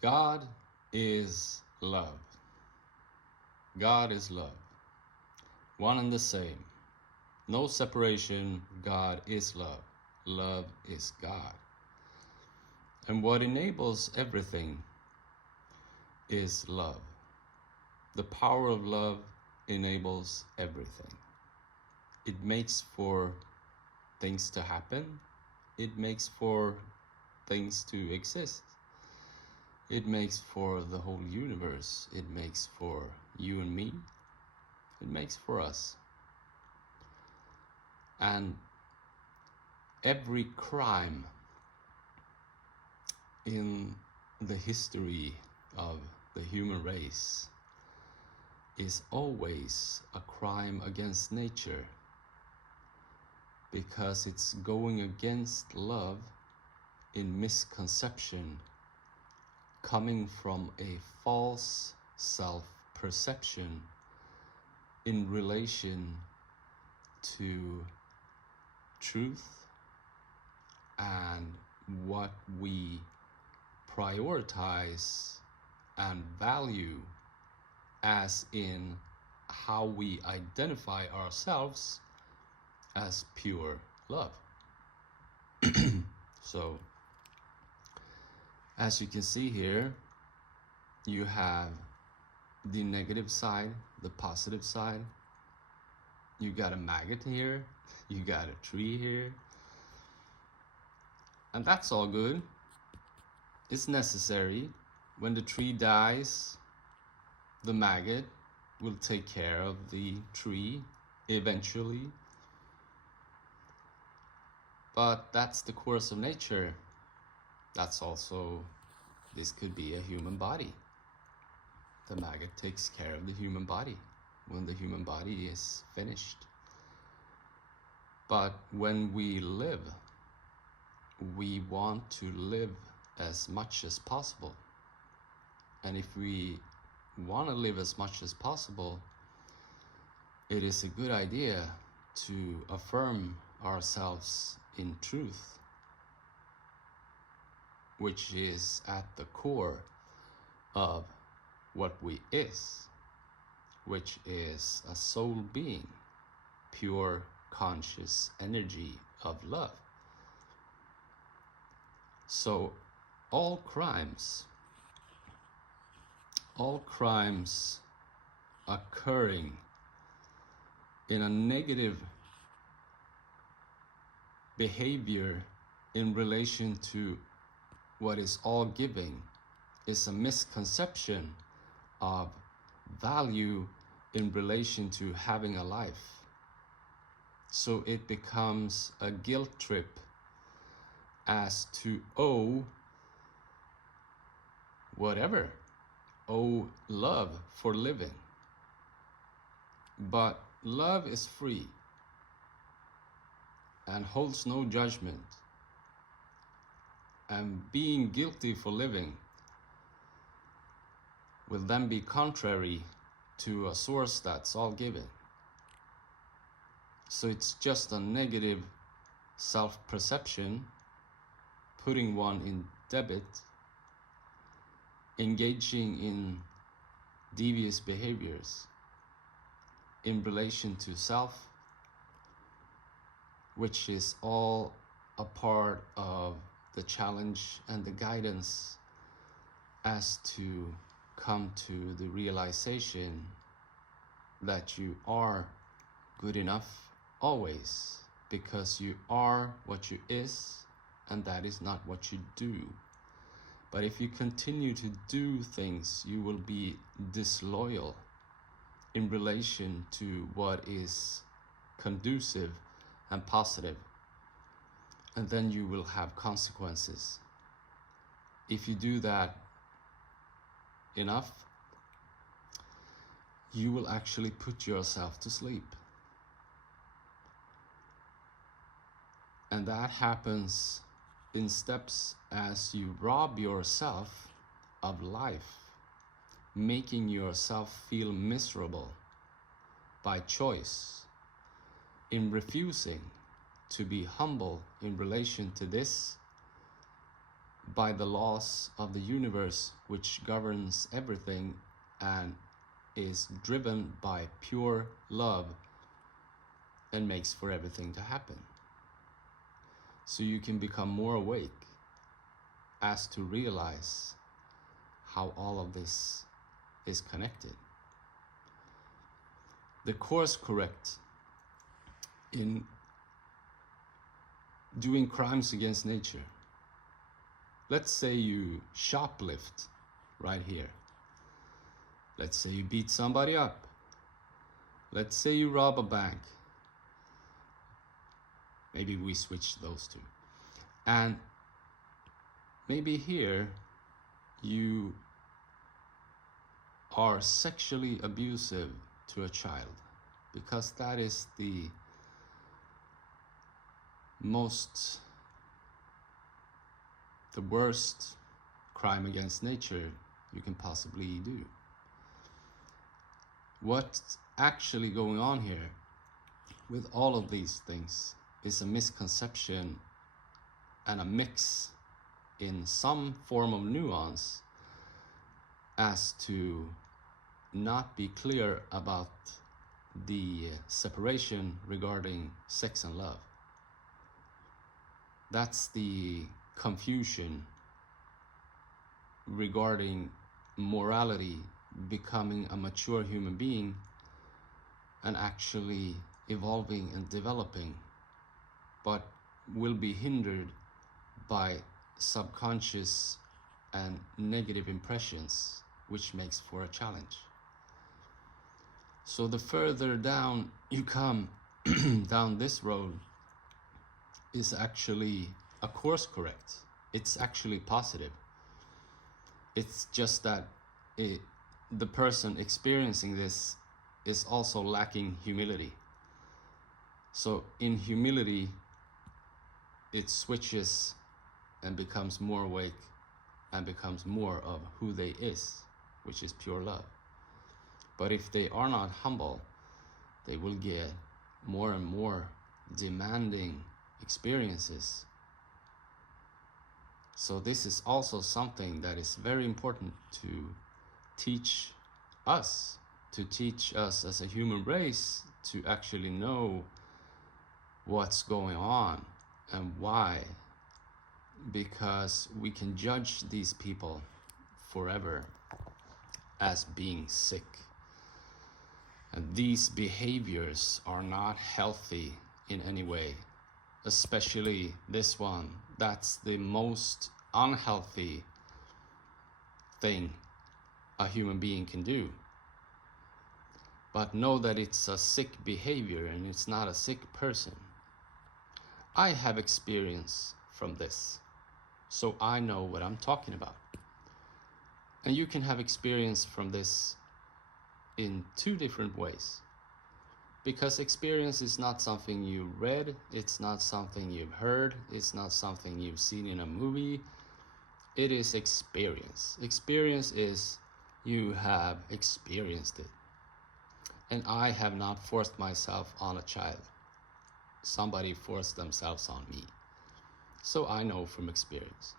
God is love. God is love. One and the same. No separation. God is love. Love is God. And what enables everything is love. The power of love enables everything. It makes for things to happen. It makes for things to exist. It makes for the whole universe. It makes for you and me. It makes for us. And every crime in the history of the human race is always a crime against nature, because it's going against love in misconception, coming from a false self-perception in relation to truth and what we prioritize and value, as in how we identify ourselves as pure love. So, as you can see here, you have the negative side, the positive side. You got a maggot here, you got a tree here, and that's all good. It's necessary. When the tree dies, the maggot will take care of the tree eventually. But that's the course of nature. That's also, this could be a human body. The maggot takes care of the human body when the human body is finished. But when we live, we want to live as much as possible. And if we want to live as much as possible, it is a good idea to affirm ourselves in truth, which is at the core of what we is, which is a soul being, pure conscious energy of love. So all crimes occurring in a negative behavior in relation to what is all giving is a misconception of value in relation to having a life. So it becomes a guilt trip as to owe whatever, owe love for living. But love is free and holds no judgment. And being guilty for living will then be contrary to a source that's all giving. So it's just a negative self-perception, putting one in debit, engaging in devious behaviors in relation to self, which is all a part of the challenge and the guidance as to come to the realization that you are good enough always, because you are what you is, and that is not what you do. But if you continue to do things, you will be disloyal in relation to what is conducive and positive, and then you will have consequences. If you do that enough, you will actually put yourself to sleep. And that happens in steps as you rob yourself of life, making yourself feel miserable by choice, in refusing to be humble in relation to this by the laws of the universe, which governs everything and is driven by pure love and makes for everything to happen. So you can become more awake as to realize how all of this is connected. The course correct in doing crimes against nature. Let's say you shoplift right here. Let's say you beat somebody up. Let's say you rob a bank. Maybe we switch those two. And maybe here you are sexually abusive to a child, because that is the worst crime against nature you can possibly do. What's actually going on here with all of these things is a misconception and a mix in some form of nuance as to not be clear about the separation regarding sex and love. That's the confusion regarding morality, becoming a mature human being and actually evolving and developing, but will be hindered by subconscious and negative impressions, which makes for a challenge. So the further down you come down this road is actually a course correct. It's actually positive. It's just that the person experiencing this is also lacking humility. So in humility, it switches and becomes more awake and becomes more of who they is, which is pure love. But if they are not humble, they will get more and more demanding experiences. So this is also something that is very important to teach us as a human race, to actually know what's going on and why, because we can judge these people forever as being sick. And these behaviors are not healthy in any way, especially this one. That's the most unhealthy thing a human being can do. But know that it's a sick behavior and it's not a sick person. I have experience from this, so I know what I'm talking about. And you can have experience from this in two different ways. Because experience is not something you read, it's not something you've heard, it's not something you've seen in a movie. It is experience. Experience is you have experienced it. And I have not forced myself on a child. Somebody forced themselves on me. So I know from experience.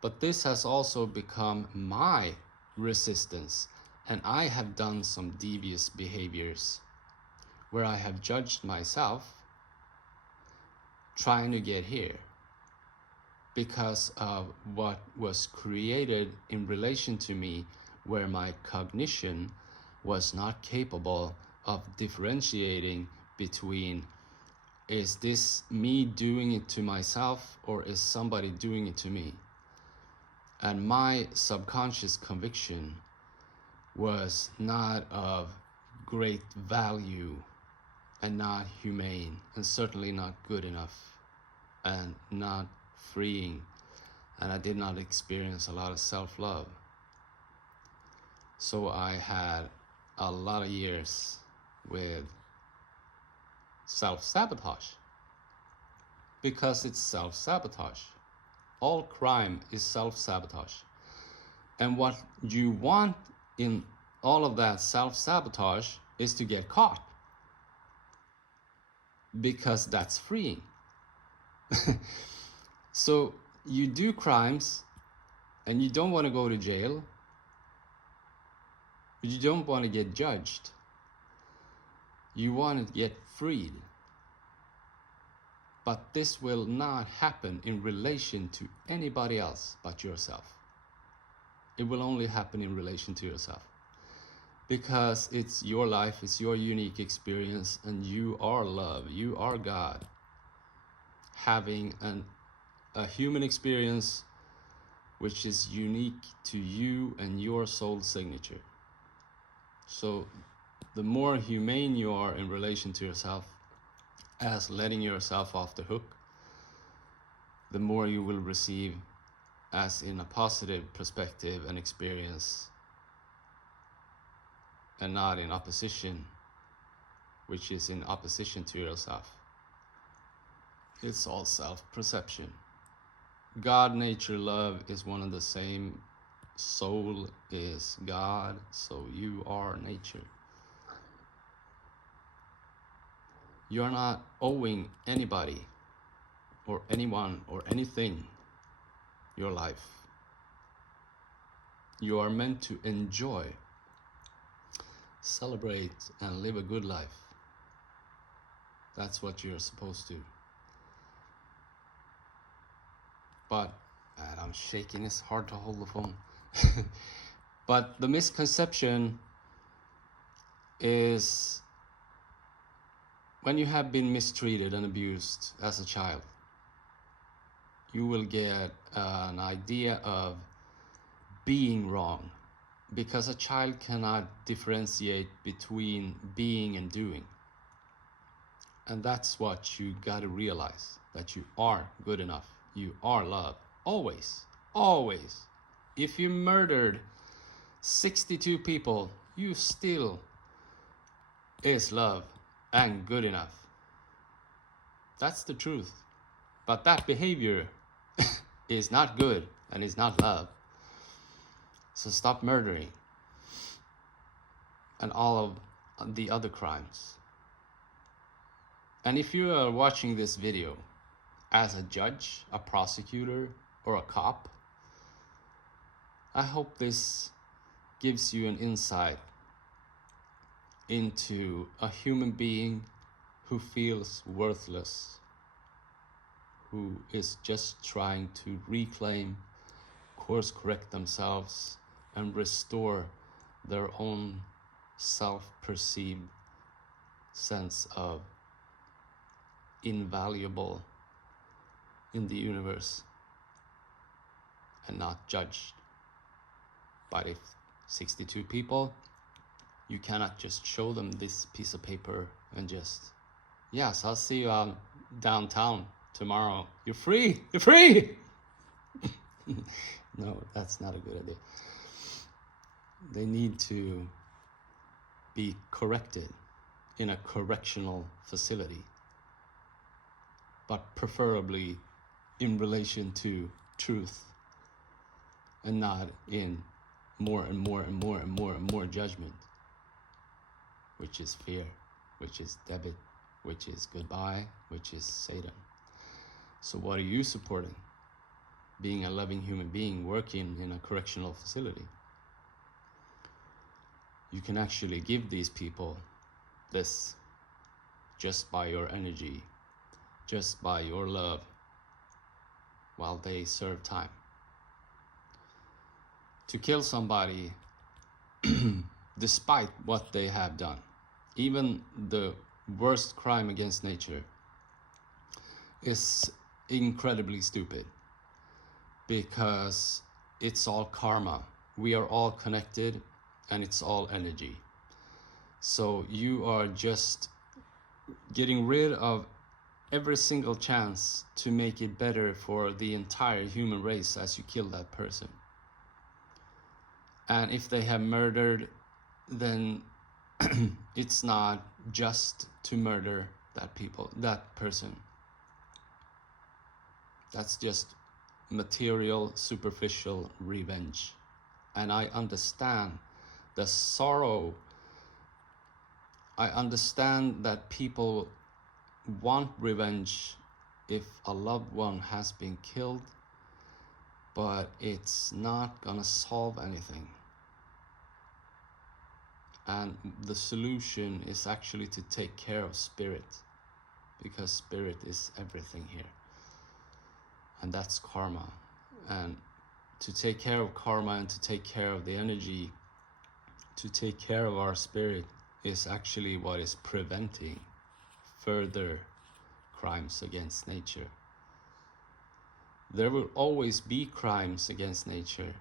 But this has also become my resistance, and I have done some devious behaviors where I have judged myself trying to get here because of what was created in relation to me, where my cognition was not capable of differentiating between, is this me doing it to myself or is somebody doing it to me? And my subconscious conviction was not of great value and not humane and certainly not good enough and not freeing, and I did not experience a lot of self-love. So I had a lot of years with self-sabotage, because it's self-sabotage. All crime is self-sabotage. And what you want in all of that self-sabotage is to get caught, because that's freeing. So you do crimes and you don't want to go to jail, you don't want to get judged, you want to get freed. But this will not happen in relation to anybody else but yourself. It will only happen in relation to yourself. Because it's your life, it's your unique experience, and you are love, you are God, having a human experience which is unique to you and your soul signature. So the more humane you are in relation to yourself, as letting yourself off the hook, the more you will receive as in a positive perspective and experience, and not in opposition, which is in opposition to yourself. It's all self-perception. God, nature, love is one and the same. Soul is God, so you are nature. You're not owing anybody or anyone or anything your life. You are meant to enjoy, celebrate, and live a good life. That's what you're supposed to. But, and I'm shaking, it's hard to hold the phone. But the misconception is when you have been mistreated and abused as a child, you will get an idea of being wrong, because a child cannot differentiate between being and doing. And that's what you gotta realize, that you are good enough. You are love. Always. Always. If you murdered 62 people, you still is love and good enough. That's the truth. But that behavior is not good and is not love. So stop murdering and all of the other crimes. And if you are watching this video as a judge, a prosecutor, or a cop, I hope this gives you an insight into a human being who feels worthless, who is just trying to reclaim, course correct themselves, and restore their own self-perceived sense of invaluable in the universe and not judged. But if 62 people, you cannot just show them this piece of paper and just, yes, I'll see you downtown tomorrow. You're free, you're free. No, that's not a good idea. They need to be corrected in a correctional facility, but preferably in relation to truth and not in more and more and more and more and more judgment, which is fear, which is debit, which is goodbye, which is Satan. So what are you supporting? Being a loving human being working in a correctional facility. You can actually give these people this just by your energy, just by your love, while they serve time. To kill somebody despite what they have done, even the worst crime against nature, is incredibly stupid, because it's all karma. We are all connected and it's all energy. So you are just getting rid of every single chance to make it better for the entire human race as you kill that person. And if they have murdered, then it's not just to murder that person. That's just material, superficial revenge. And I understand the sorrow. I understand that people want revenge if a loved one has been killed, but it's not gonna solve anything. And the solution is actually to take care of spirit, because spirit is everything here. And that's karma. And to take care of karma and to take care of the energy, to take care of our spirit, is actually what is preventing further crimes against nature. There will always be crimes against nature,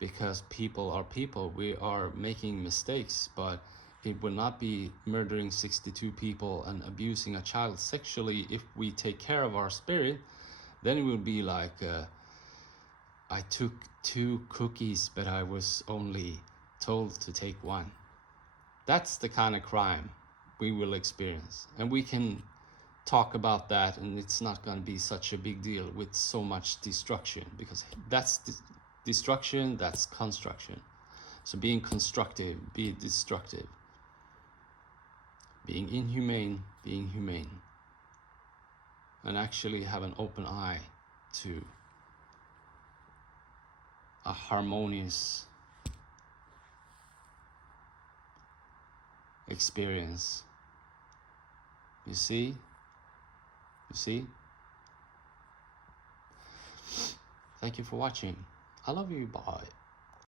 because people are people. We are making mistakes, but it will not be murdering 62 people and abusing a child sexually. If we take care of our spirit, then it will be like, I took 2 cookies, but I was only told to take 1. That's the kind of crime we will experience. And we can talk about that, and it's not going to be such a big deal with so much destruction, because that's destruction, that's construction. So being constructive, be destructive. Being inhumane, being humane. And actually have an open eye to a harmonious experience. You see? You see? Thank you for watching. I love you. Bye.